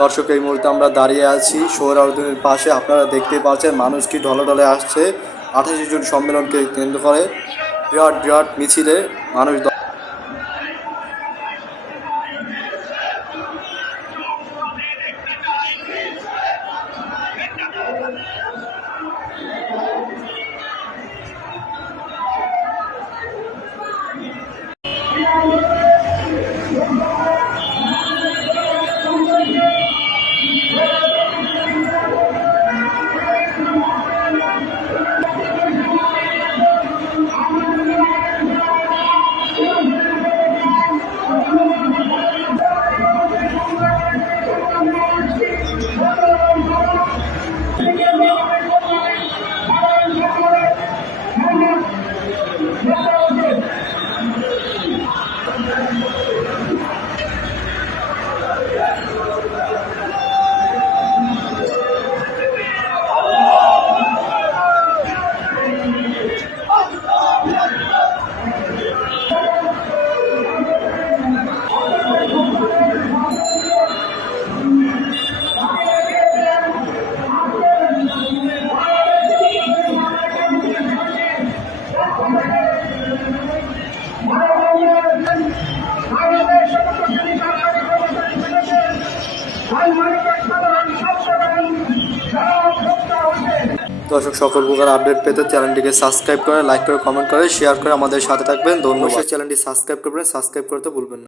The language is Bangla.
দর্শক, এই মুহূর্তে আমরা দাঁড়িয়ে আছি সোহরাওয়ার্দীর পাশে। আপনারা দেখতেই পাচ্ছেন মানুষ কি ঢলে ঢলে আসছে 28 জুন সম্মেলনকে কেন্দ্র করে। বিরাট বিরাট মিছিলে মানুষ। দর্শক, সকল প্রকার আপডেট পেতে চ্যানেলটিকে সাবস্ক্রাইব করে, লাইক করে, কমেন্ট করে, শেয়ার করে আমাদের সাথে থাকবেন। ধন্যবাদ। চ্যানেলটি সাবস্ক্রাইব করবেন, সাবস্ক্রাইব করতে ভুলবেন না।